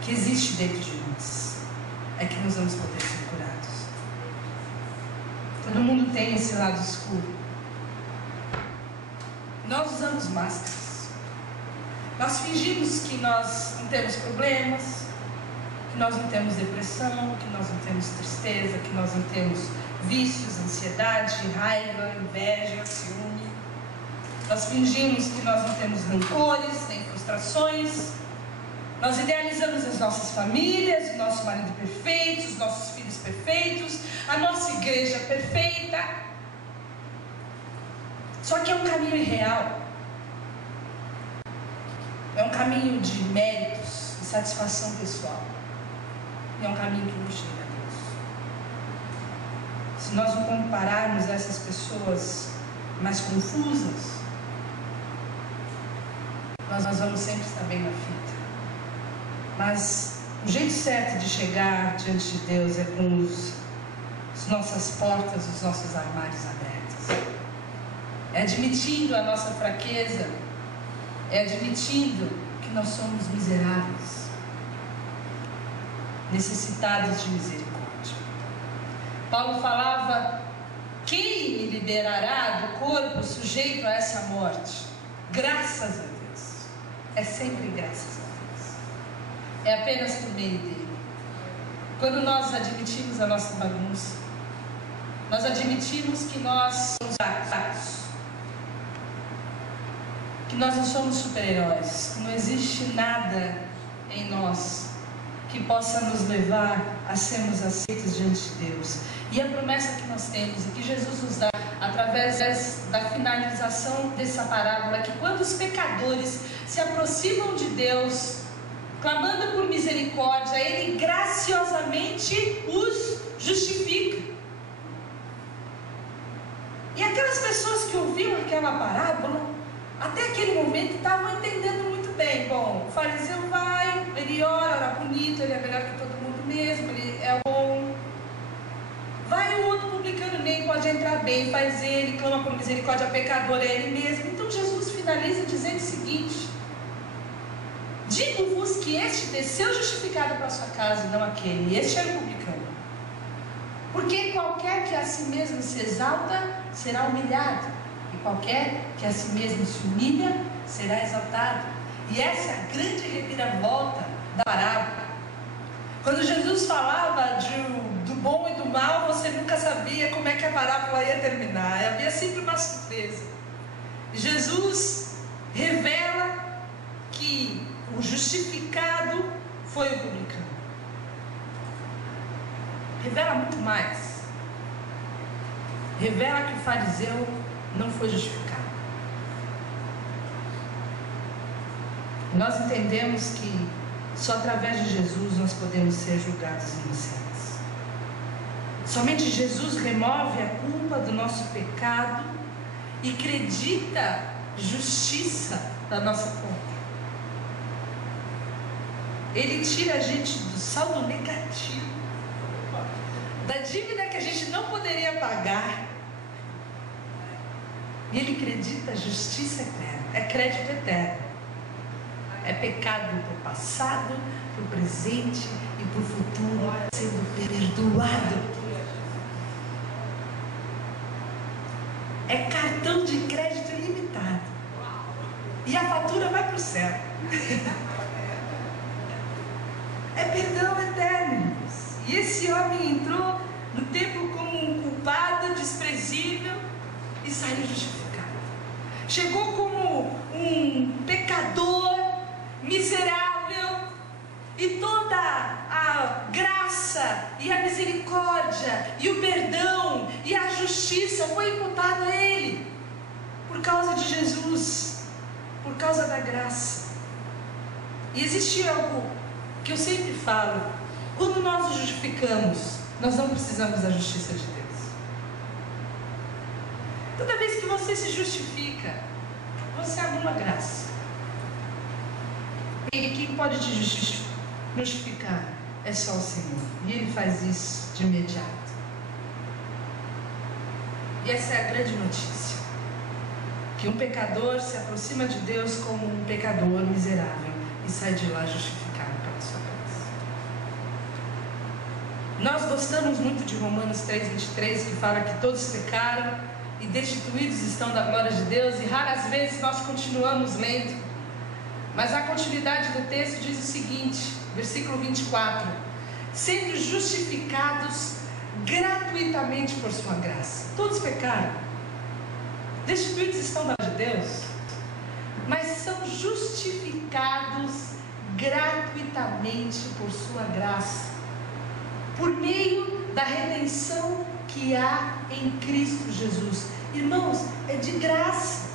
que existe dentro de nós, é que nós vamos poder ser curados. Todo mundo tem esse lado escuro. Nós usamos máscaras. Nós fingimos que nós não temos problemas, que nós não temos depressão, que nós não temos tristeza, que nós não temos vícios, ansiedade, raiva, inveja, ciúme. Nós fingimos que nós não temos rancores, nem frustrações. Nós idealizamos as nossas famílias, o nosso marido perfeito, os nossos filhos perfeitos, a nossa igreja perfeita. Só que é um caminho irreal. É um caminho de méritos e satisfação pessoal. E é um caminho que não chega a Deus. Se nós não compararmos essas pessoas mais confusas, nós vamos sempre estar bem na fita. Mas o jeito certo de chegar diante de Deus é com as nossas portas, os nossos armários abertos. É admitindo a nossa fraqueza, é admitindo que nós somos miseráveis, necessitados de misericórdia. Paulo falava: quem me liberará do corpo sujeito a essa morte? Graças a Deus. É sempre graças a Deus. É apenas por meio dele. Quando nós admitimos a nossa bagunça, nós admitimos que nós somos fracos, que nós não somos super-heróis, que não existe nada em nós que possa nos levar a sermos aceitos diante de Deus. E a promessa que nós temos, e que Jesus nos dá através da finalização dessa parábola, é que quando os pecadores se aproximam de Deus, clamando por misericórdia, Ele graciosamente os justifica. E aquelas pessoas que ouviam aquela parábola, até aquele momento estavam entendendo muito bem. Bom, o fariseu vai, ele ora bonito, ele é melhor que todo mundo mesmo, ele é bom. Vai o outro publicano, nem pode entrar bem, faz ele, clama por misericórdia, pecador é ele mesmo. Então Jesus finaliza dizendo o seguinte: digo-vos que este desceu justificado para a sua casa, e não aquele. Este é o publicano. Porque qualquer que a si mesmo se exalta, será humilhado. E qualquer que a si mesmo se humilha, será exaltado. E essa é a grande reviravolta da parábola. Quando Jesus falava do bom e do mal, você nunca sabia como é que a parábola ia terminar. Havia sempre uma surpresa. Jesus revela que o justificado foi o publicano. Revela muito mais. Revela que o fariseu não foi justificado. Nós entendemos que só através de Jesus nós podemos ser julgados inocentes. Somente Jesus remove a culpa do nosso pecado e acredita justiça da nossa conta. Ele tira a gente do saldo negativo, da dívida que a gente não poderia pagar, e ele acredita justiça eterna, é crédito eterno. É pecado para o passado, para o presente e para o futuro sendo perdoado. É cartão de crédito ilimitado. E a fatura vai para o céu. É perdão eterno. E esse homem entrou no templo como um culpado, desprezível, e saiu justificado. Chegou como um pecador miserável, e toda a graça e a misericórdia e o perdão e a justiça foi imputado a ele por causa de Jesus, por causa da graça. E existe algo que eu sempre falo: quando nós nos justificamos, nós não precisamos da justiça de Deus. Toda vez que você se justifica, você anula a graça. E quem pode te justificar é só o Senhor. E Ele faz isso de imediato. E essa é a grande notícia: que um pecador se aproxima de Deus como um pecador miserável e sai de lá justificado pela sua graça. Nós gostamos muito de Romanos 3,23, que fala que todos pecaram e destituídos estão da glória de Deus, e raras vezes nós continuamos lendo. Mas a continuidade do texto diz o seguinte, versículo 24: sendo justificados gratuitamente por sua graça. Todos pecaram, destituídos estão da glória de Deus, mas são justificados gratuitamente por sua graça, por meio da redenção que há em Cristo Jesus. Irmãos, é de graça.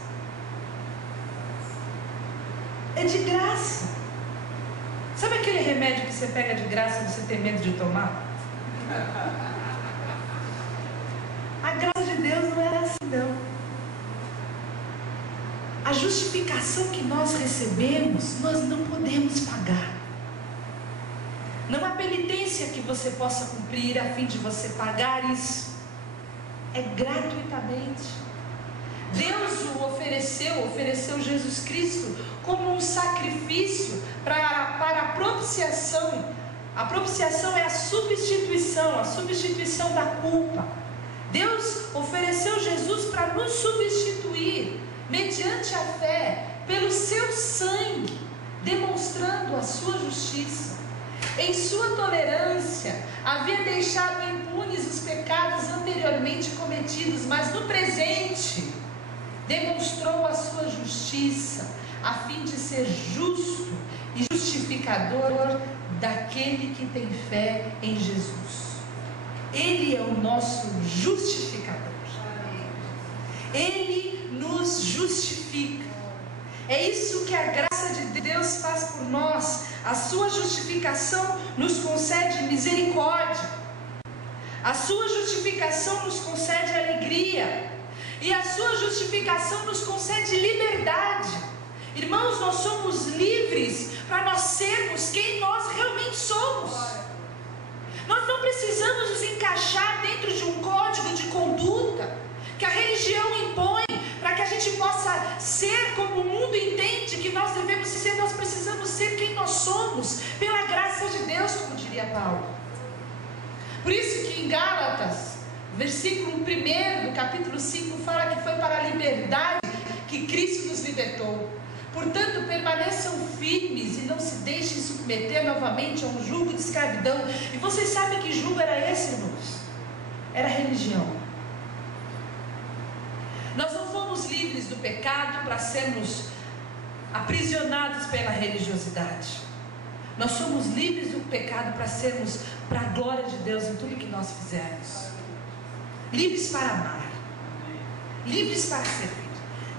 É de graça. Sabe aquele remédio que você pega de graça e você tem medo de tomar? A graça de Deus não era assim, não. A justificação que nós recebemos, nós não podemos pagar. Não há penitência que você possa cumprir a fim de você pagar isso. É gratuitamente. Deus o ofereceu Jesus Cristo como um sacrifício para a propiciação. A propiciação é a substituição da culpa. Deus ofereceu Jesus para nos substituir, mediante a fé, pelo seu sangue, demonstrando a sua justiça. Em sua tolerância, havia deixado impunes os pecados anteriormente cometidos, mas no presente demonstrou a sua justiça, a fim de ser justo e justificador daquele que tem fé em Jesus. Ele é o nosso justificador. Ele nos justifica. É isso que a graça de Deus faz por nós. A sua justificação nos concede misericórdia. A sua justificação nos concede alegria. E a sua justificação nos concede liberdade. Irmãos, nós somos livres para nós sermos quem nós realmente somos. Nós não precisamos nos encaixar dentro de um código de conduta que a religião impõe para que a gente possa ser como o mundo entende que nós devemos ser. Nós precisamos ser quem nós somos, pela graça de Deus, como diria Paulo. Por isso que em Gálatas, versículo 1 do capítulo 5, fala que foi para a liberdade que Cristo nos libertou. Portanto, permaneçam firmes e não se deixem submeter novamente a um jugo de escravidão. E vocês sabem que jugo era esse, irmãos? Era religião. Nós não fomos livres do pecado para sermos aprisionados pela religiosidade. Nós somos livres do pecado para sermos para a glória de Deus em tudo que nós fizermos. Livres para amar, livres para servir,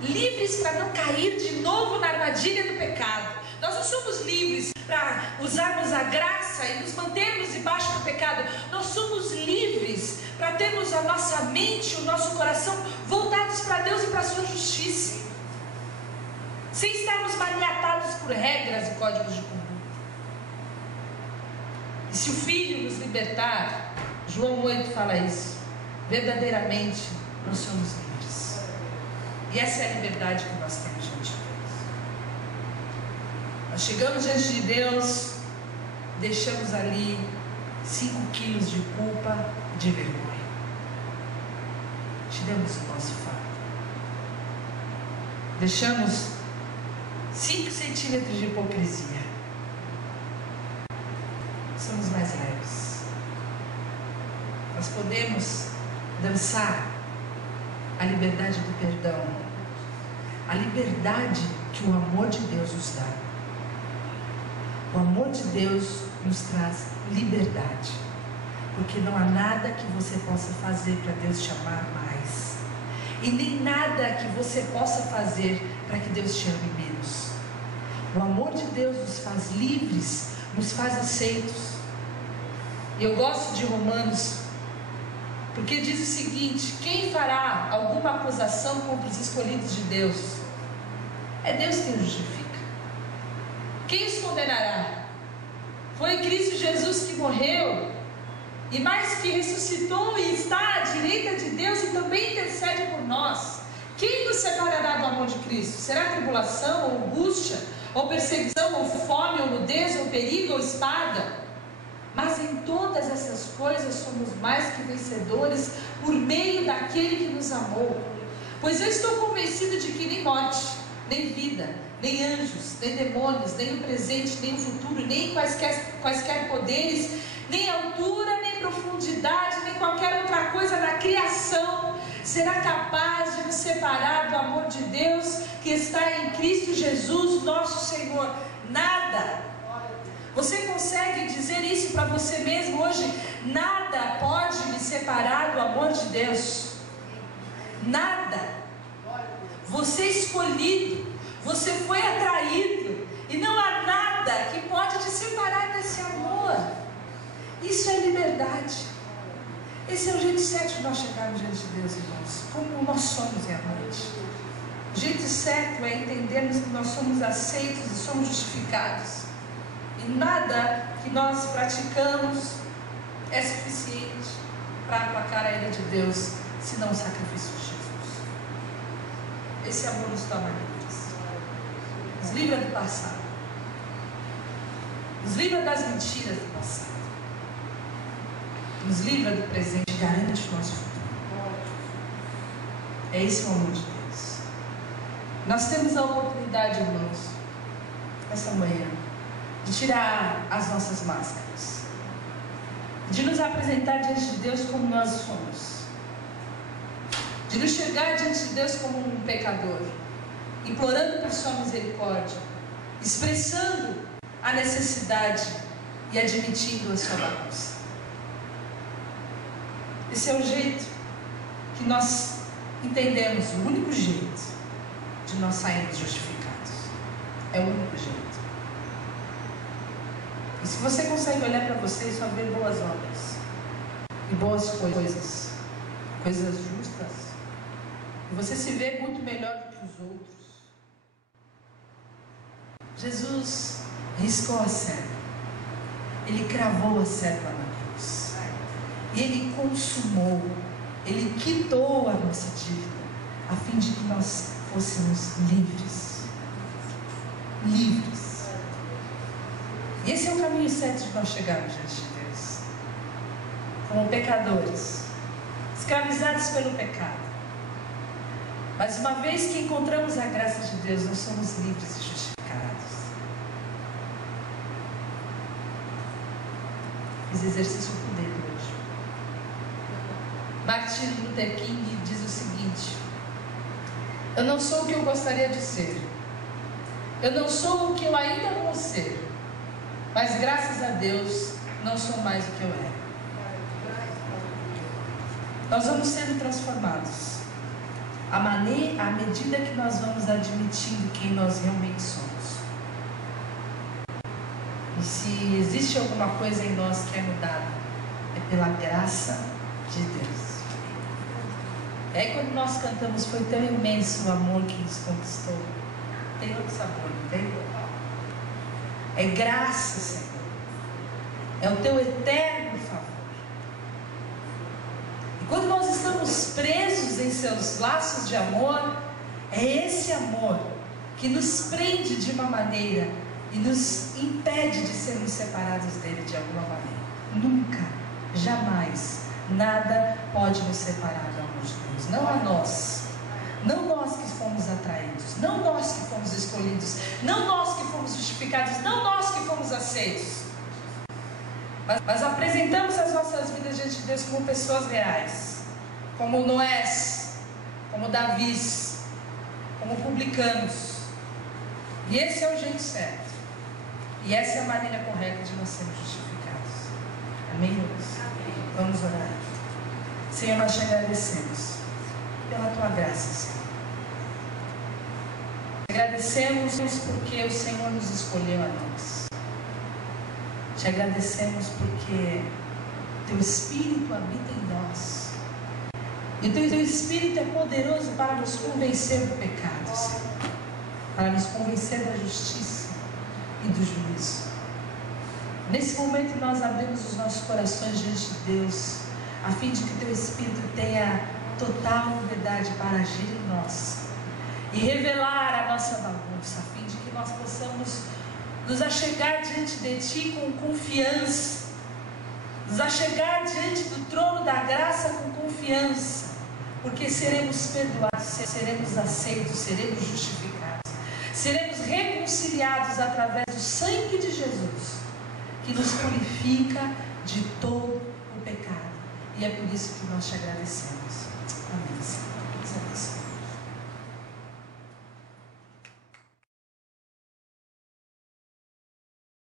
livres para não cair de novo na armadilha do pecado. Nós não somos livres para usarmos a graça e nos mantermos debaixo do pecado. Nós somos livres para termos a nossa mente, o nosso coração voltados para Deus e para a sua justiça, sem estarmos maniatados por regras e códigos de conduta. E se o Filho nos libertar, João 8 fala isso, verdadeiramente nós somos livres. E essa é a liberdade que nós temos diante de Deus. Nós chegamos diante de Deus, deixamos ali 5 quilos de culpa e de vergonha. Tiramos o nosso fardo. Deixamos 5 centímetros de hipocrisia. Somos mais leves. Nós podemos dançar a liberdade do perdão, a liberdade que o amor de Deus nos dá. O amor de Deus nos traz liberdade, porque não há nada que você possa fazer para Deus te amar mais, e nem nada que você possa fazer para que Deus te ame menos. O amor de Deus nos faz livres, nos faz aceitos. E eu gosto de Romanos, porque diz o seguinte: quem fará alguma acusação contra os escolhidos de Deus? É Deus quem os justifica. Quem os condenará? Foi Cristo Jesus que morreu, e mais que ressuscitou e está à direita de Deus e também intercede por nós. Quem nos separará do amor de Cristo? Será tribulação, ou angústia, ou perseguição, ou fome, ou nudez, ou perigo, ou espada? Mas em todas essas coisas somos mais que vencedores por meio daquele que nos amou. Pois eu estou convencido de que nem morte, nem vida, nem anjos, nem demônios, nem o presente, nem o futuro, nem quaisquer poderes, nem altura, nem profundidade, nem qualquer outra coisa na criação será capaz de nos separar do amor de Deus que está em Cristo Jesus, nosso Senhor. Nada. Você consegue dizer isso para você mesmo hoje? Nada pode me separar do amor de Deus. Nada. Você é escolhido, você foi atraído, e não há nada que pode te separar desse amor. Isso é liberdade. Esse é o jeito certo de nós chegarmos diante de Deus, irmãos, como nós somos realmente. O jeito certo é entendermos que nós somos aceitos e somos justificados. E nada que nós praticamos é suficiente para aplacar a ira de Deus, senão o sacrifício de Jesus. Esse amor nos torna livres. Nos livra do passado. Nos livra das mentiras do passado. Nos livra do presente e garante o nosso futuro. É esse o amor de Deus. Nós temos a oportunidade, irmãos, essa manhã, de tirar as nossas máscaras, de nos apresentar diante de Deus como nós somos, de nos chegar diante de Deus como um pecador, implorando por sua misericórdia, expressando a necessidade e admitindo a sua bagunça. Esse é o jeito que nós entendemos, o único jeito de nós sairmos justificados. É o único jeito. E se você consegue olhar para você e só ver boas obras e boas coisas, coisas justas, e você se vê muito melhor do que os outros. Jesus riscou a seta, ele cravou a seta na cruz, e ele consumou, ele quitou a nossa dívida, a fim de que nós fôssemos livres. Livres. E esse é o caminho certo de nós chegarmos diante de Deus, como pecadores, escravizados pelo pecado, Mas uma vez que encontramos a graça de Deus, nós somos livres e justificados. Fiz exercício com o dedo hoje. Martin Luther King diz o seguinte: eu não sou o que eu gostaria de ser. Eu não sou o que eu ainda vou ser. Mas graças a Deus, não sou mais o que eu era. Nós vamos sendo transformados à medida que nós vamos admitindo quem nós realmente somos. E se existe alguma coisa em nós que é mudada, é pela graça de Deus. E aí quando nós cantamos, foi tão imenso o amor que nos conquistou. Tem outro sabor, não tem? É graça, Senhor. É o teu eterno favor. E quando nós estamos presos em seus laços de amor, é esse amor que nos prende de uma maneira e nos impede de sermos separados dele de alguma maneira. Nunca, jamais, nada pode nos separar do amor de Deus. Não a nós. Não nós que fomos atraídos, não nós que fomos escolhidos, não nós que fomos justificados, não nós que fomos aceitos. Mas apresentamos as nossas vidas diante de Deus como pessoas reais, como Noés, como Davis, como publicanos. E esse é o jeito certo. E essa é a maneira correta de nós sermos justificados. Amém, Deus? Amém. Vamos orar. Senhor, nós te agradecemos pela tua graça, Senhor. Agradecemos porque o Senhor nos escolheu a nós. Te agradecemos porque teu Espírito habita em nós. E o teu Espírito é poderoso para nos convencer do pecado, Senhor. Para nos convencer da justiça e do juízo. Nesse momento nós abrimos os nossos corações diante de Deus, a fim de que teu Espírito tenha total liberdade para agir em nós e revelar a nossa bagunça, a fim de que nós possamos nos achegar diante de Ti com confiança, nos achegar diante do trono da graça com confiança, porque seremos perdoados, seremos aceitos, seremos justificados, seremos reconciliados através do sangue de Jesus, que nos purifica de todo o pecado. E é por isso que nós te agradecemos. Amém.